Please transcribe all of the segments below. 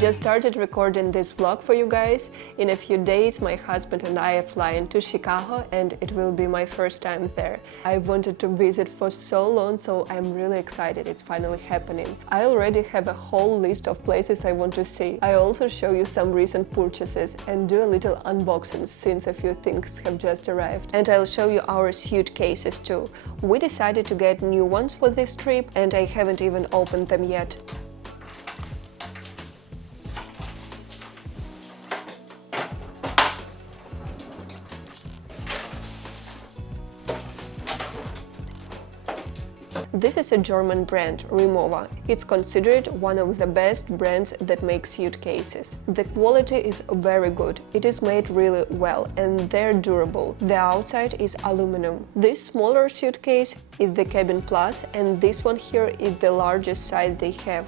just started recording this vlog for you guys. In a few days, my husband and I are flying to Chicago, and it will be my first time there. I wanted to visit for so long, so I'm really excited it's finally happening. I already have a whole list of places I want to see. I also show you some recent purchases and do a little unboxing since a few things have just arrived. And I'll show you our suitcases too. We decided to get new ones for this trip, and I haven't even opened them yet. This is a German brand, Rimowa. It's considered one of the best brands that make suitcases. The quality is very good, it is made really well, and they're durable. The outside is aluminum. This smaller suitcase is the Cabin Plus, and this one here is the largest size they have.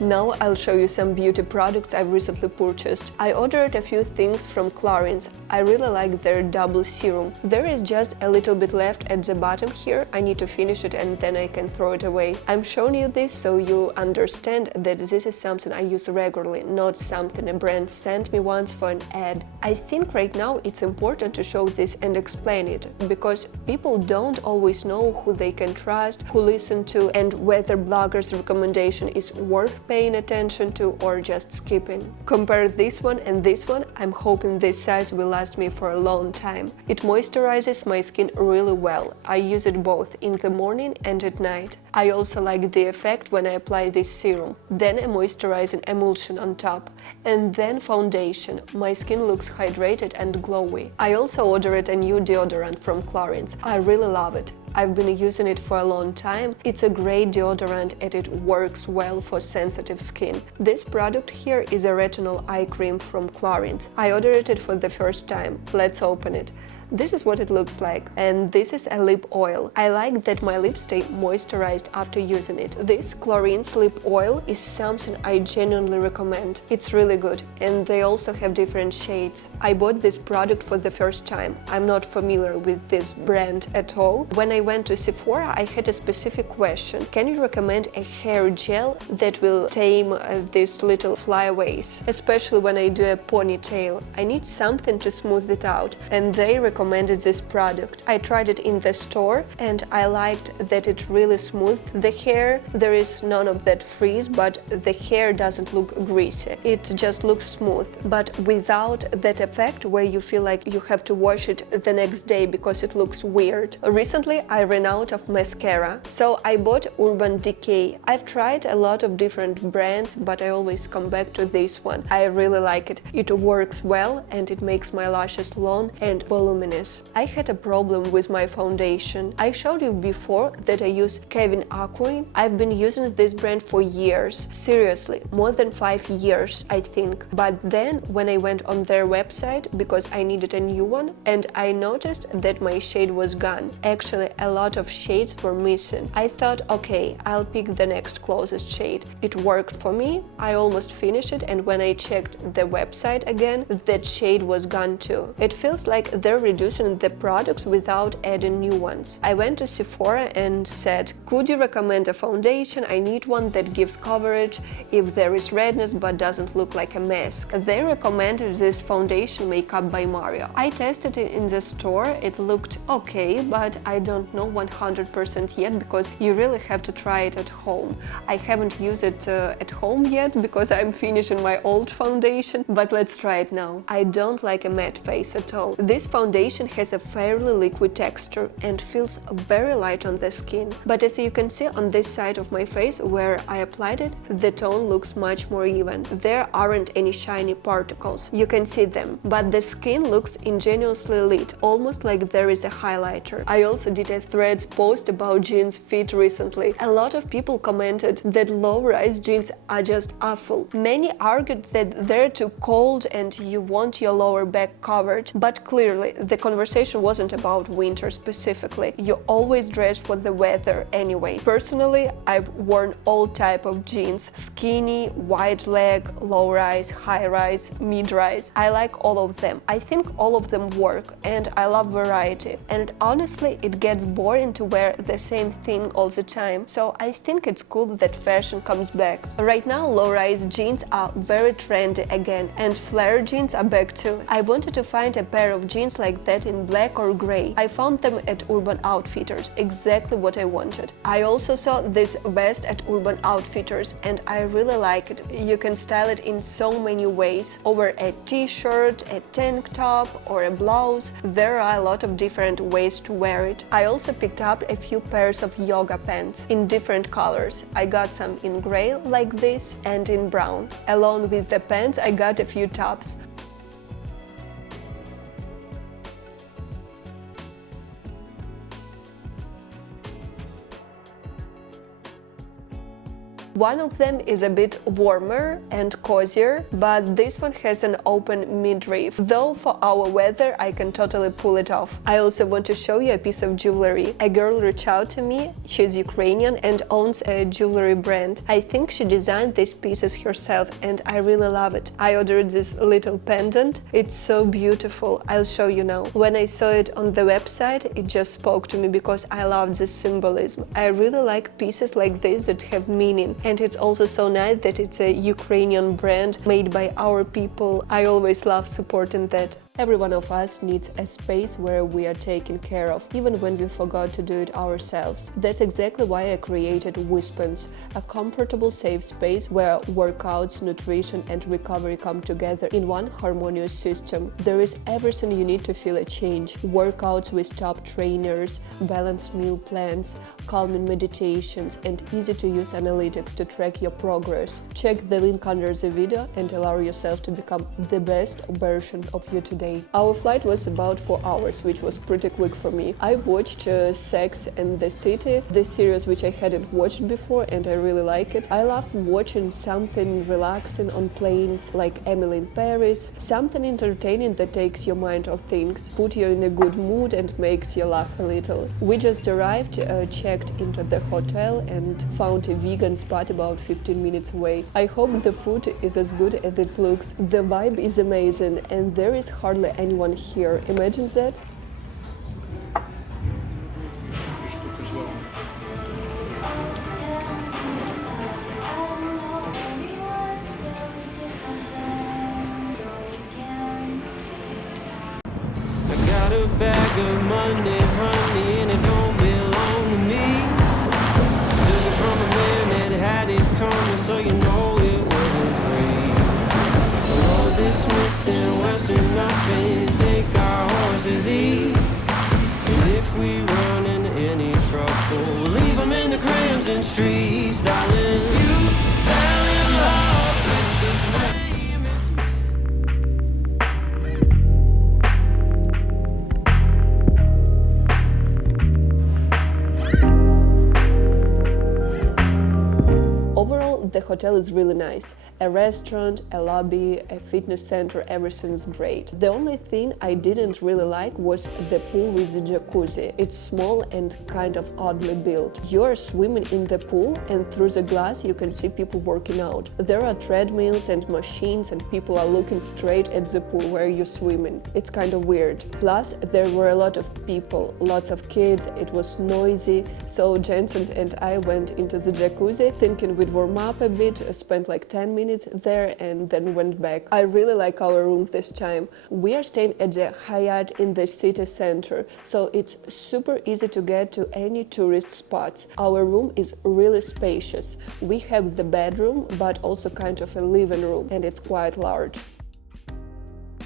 Now I'll show you some beauty products I've recently purchased. I ordered a few things from Clarins. I really like their double serum. There is just a little bit left at the bottom here. I need to finish it and then I can throw it away. I'm showing you this so you understand that this is something I use regularly, not something a brand sent me once for an ad. I think right now it's important to show this and explain it, because people don't always know who they can trust, who listen to, and whether bloggers' recommendation is worth paying attention to or just skipping. Compare this one and this one, I'm hoping this size will last me for a long time. It moisturizes my skin really well. I use it both in the morning and at night. I also like the effect when I apply this serum, then a moisturizing emulsion on top, and then foundation. My skin looks hydrated and glowy. I also ordered a new deodorant from Clarins. I really love it. I've been using it for a long time. It's a great deodorant and it works well for sensitive skin. This product here is a retinol eye cream from Clarins. I ordered it for the first time. Let's open it. This is what it looks like, and this is a lip oil. I like that my lips stay moisturized after using it. This Clarins lip oil is something I genuinely recommend. It's really good, and they also have different shades. I bought this product for the first time. I'm not familiar with this brand at all. When I went to Sephora, I had a specific question. Can you recommend a hair gel that will tame these little flyaways, especially when I do a ponytail? I need something to smooth it out, and they recommended this product. I tried it in the store and I liked that it really smoothed the hair. There is none of that frizz, but the hair doesn't look greasy. It just looks smooth, but without that effect where you feel like you have to wash it the next day because it looks weird. Recently I ran out of mascara, so I bought Urban Decay. I've tried a lot of different brands, but I always come back to this one. I really like it. It works well and it makes my lashes long and voluminous. I had a problem with my foundation. I showed you before that I use Kevin Aquin. I've been using this brand for years. Seriously, more than 5 years, I think. But then when I went on their website because I needed a new one, and I noticed that my shade was gone. Actually, a lot of shades were missing. I thought, okay, I'll pick the next closest shade. It worked for me. I almost finished it, and when I checked the website again, that shade was gone too. It feels like they're reducing the products without adding new ones. I went to Sephora and said, could you recommend a foundation? I need one that gives coverage if there is redness but doesn't look like a mask. They recommended this foundation Makeup by Mario. I tested it in the store. It looked okay, but I don't know 100% yet because you really have to try it at home. I haven't used it at home yet because I'm finishing my old foundation, but let's try it now. I don't like a matte face at all. This foundation has a fairly liquid texture and feels very light on the skin. But as you can see on this side of my face where I applied it, the tone looks much more even. There aren't any shiny particles. You can see them, but the skin looks ingeniously lit, almost like there is a highlighter. I also did a Threads post about jeans fit recently. A lot of people commented that low-rise jeans are just awful. Many argued that they're too cold and you want your lower back covered, but clearly The conversation wasn't about winter specifically. You always dress for the weather anyway. Personally, I've worn all type of jeans: skinny, wide leg, low rise, high rise, mid rise. I like all of them. I think all of them work, and I love variety. And honestly, it gets boring to wear the same thing all the time. So I think it's cool that fashion comes back. Right now, low-rise jeans are very trendy again, and flare jeans are back too. I wanted to find a pair of jeans like that in black or gray. I found them at Urban Outfitters, exactly what I wanted. I also saw this vest at Urban Outfitters, and I really like it. You can style it in so many ways, over a t-shirt, a tank top, or a blouse. There are a lot of different ways to wear it. I also picked up a few pairs of yoga pants in different colors. I got some in gray like this and in brown. Along with the pants, I got a few tops. One of them is a bit warmer and cozier, but this one has an open midriff. Though for our weather, I can totally pull it off. I also want to show you a piece of jewelry. A girl reached out to me. She's Ukrainian and owns a jewelry brand. I think she designed these pieces herself, and I really love it. I ordered this little pendant. It's so beautiful. I'll show you now. When I saw it on the website, it just spoke to me because I love this symbolism. I really like pieces like this that have meaning. And it's also so nice that it's a Ukrainian brand made by our people. I always love supporting that. Every one of us needs a space where we are taken care of, even when we forgot to do it ourselves. That's exactly why I created Wispence, a comfortable, safe space where workouts, nutrition and recovery come together in one harmonious system. There is everything you need to feel a change. Workouts with top trainers, balanced meal plans, calming meditations and easy-to-use analytics to track your progress. Check the link under the video and allow yourself to become the best version of you today. Our flight was about 4 hours, which was pretty quick for me. I watched Sex and the City, the series which I hadn't watched before, and I really like it. I love watching something relaxing on planes, like Emily in Paris, something entertaining that takes your mind off things, put you in a good mood and makes you laugh a little. We just arrived, checked into the hotel and found a vegan spot about 15 minutes away. I hope the food is as good as it looks. The vibe is amazing and there is hardly anyone here. Imagine that. I got a bag of money, honey, and it don't belong to me. Took it from a man that had it coming, so you know it wasn't free. Load this Smith and Wesson up and take our horses east. And if we run into any trouble, we'll leave them in the crimson streets, darling. You fell in love with the famous man. Overall, the hotel is really nice. A restaurant, a lobby, a fitness center, everything is great. The only thing I didn't really like was the pool with the jacuzzi. It's small and kind of oddly built. You're swimming in the pool and through the glass you can see people working out. There are treadmills and machines and people are looking straight at the pool where you're swimming. It's kind of weird. Plus, there were a lot of people, lots of kids, it was noisy, so Jensen and I went into the jacuzzi thinking we'd warm up a bit, spent like 10 minutes there and then went back. I really like our room this time. We are staying at the Hyatt in the city center, so it's super easy to get to any tourist spots. Our room is really spacious. We have the bedroom, but also kind of a living room, and it's quite large.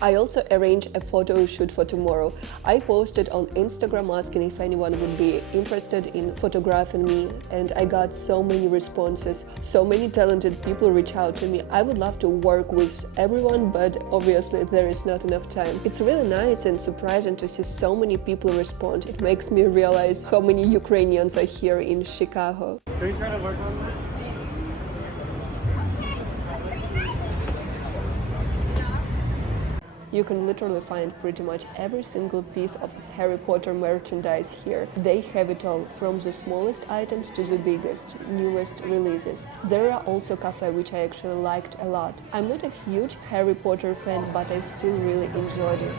I also arranged a photo shoot for tomorrow. I posted on Instagram asking if anyone would be interested in photographing me, and I got so many responses. So many talented people reach out to me. I would love to work with everyone, but obviously there is not enough time. It's really nice and surprising to see so many people respond. It makes me realize how many Ukrainians are here in Chicago. Are you trying to work on that? You can literally find pretty much every single piece of Harry Potter merchandise here. They have it all, from the smallest items to the biggest, newest releases. There are also cafes which I actually liked a lot. I'm not a huge Harry Potter fan, but I still really enjoyed it.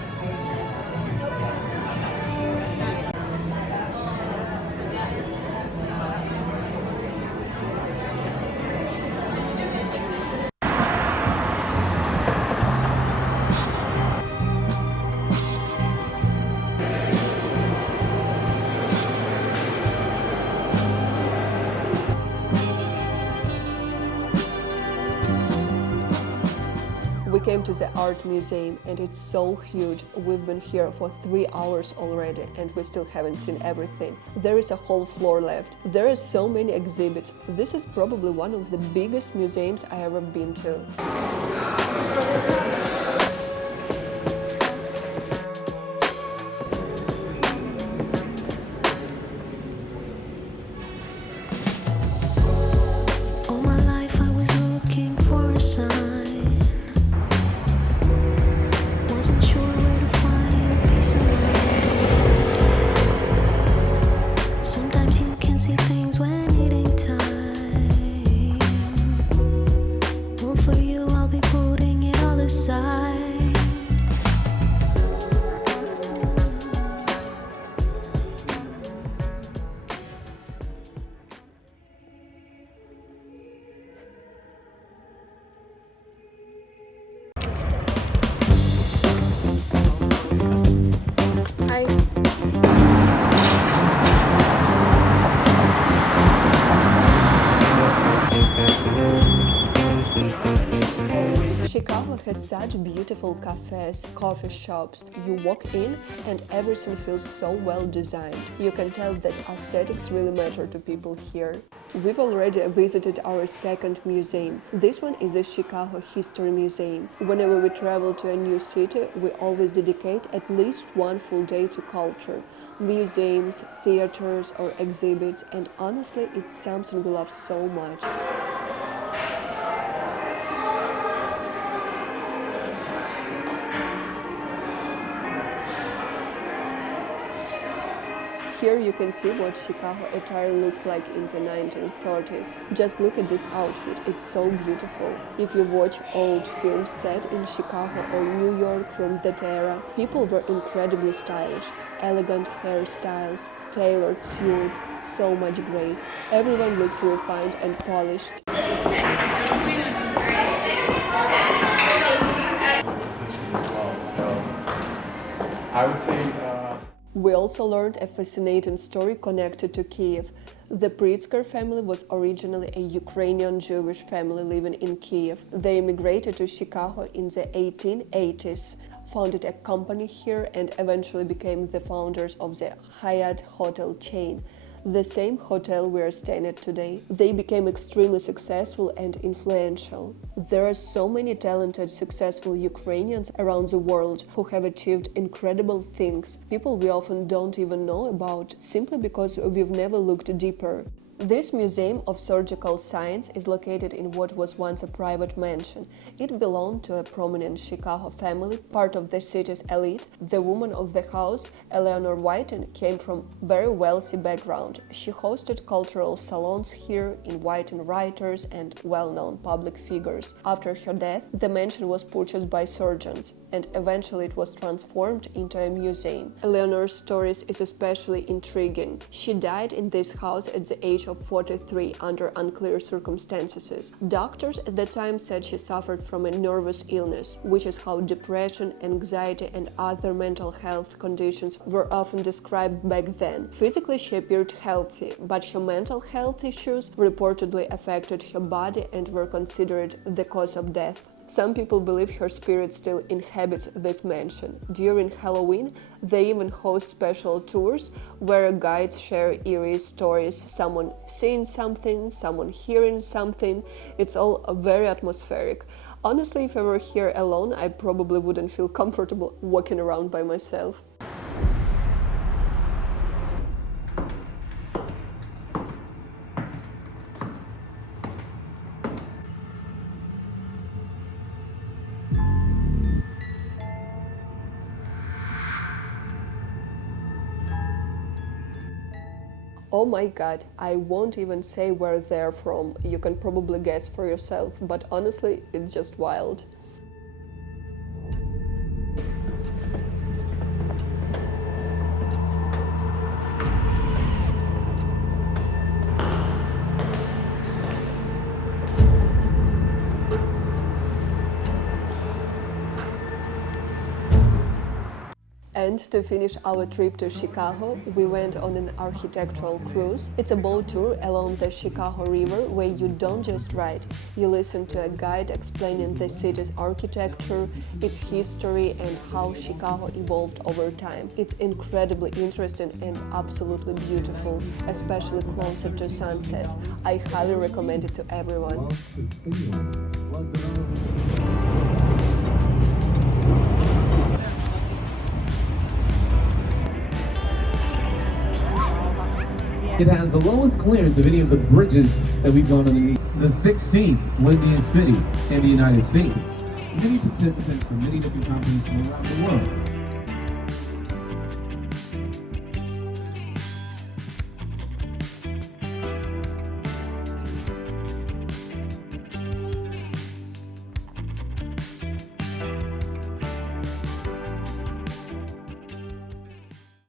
We came to the art museum and it's so huge. We've been here for 3 hours already and we still haven't seen everything. There is a whole floor left. There are so many exhibits. This is probably one of the biggest museums I ever been to. All my life I was looking for a sign. Wasn't sure where to find peace of mind. Sometimes you can see things when it ain't time. Well, for you I'll be putting it all aside. Chicago has such beautiful cafes, coffee shops. You walk in and everything feels so well designed. You can tell that aesthetics really matter to people here. We've already visited our second museum. This one is the Chicago History Museum. Whenever we travel to a new city, we always dedicate at least one full day to culture. Museums, theaters or exhibits, and honestly, it's something we love so much. Here you can see what Chicago attire looked like in the 1930s. Just look at this outfit, it's so beautiful. If you watch old films set in Chicago or New York from that era, people were incredibly stylish. Elegant hairstyles, tailored suits, so much grace. Everyone looked refined and polished. I would say We also learned a fascinating story connected to Kiev. The Pritzker family was originally a Ukrainian Jewish family living in Kiev. They immigrated to Chicago in the 1880s, founded a company here and eventually became the founders of the Hyatt hotel chain, the same hotel we are staying at today. They became extremely successful and influential. There are so many talented, successful Ukrainians around the world who have achieved incredible things, people we often don't even know about, simply because we've never looked deeper. This Museum of Surgical Science is located in what was once a private mansion. It belonged to a prominent Chicago family, part of the city's elite. The woman of the house, Elina Whiten, came from very wealthy background. She hosted cultural salons here, inviting writers and well-known public figures. After her death, the mansion was purchased by surgeons, and eventually it was transformed into a museum. Eleanor's story is especially intriguing. She died in this house at the age of 43 under unclear circumstances. Doctors at the time said she suffered from a nervous illness, which is how depression, anxiety, and other mental health conditions were often described back then. Physically, she appeared healthy, but her mental health issues reportedly affected her body and were considered the cause of death. Some people believe her spirit still inhabits this mansion. During Halloween, they even host special tours where guides share eerie stories, someone seeing something, someone hearing something. It's all very atmospheric. Honestly, if I were here alone, I probably wouldn't feel comfortable walking around by myself. Oh my god, I won't even say where they're from. You can probably guess for yourself, but honestly, it's just wild. And to finish our trip to Chicago, we went on an architectural cruise. It's a boat tour along the Chicago River where you don't just ride. You listen to a guide explaining the city's architecture, its history, and how Chicago evolved over time. It's incredibly interesting and absolutely beautiful, especially closer to sunset. I highly recommend it to everyone. It has the lowest clearance of any of the bridges that we've gone underneath. The 16th windiest city in the United States. Many participants from many different countries from around the world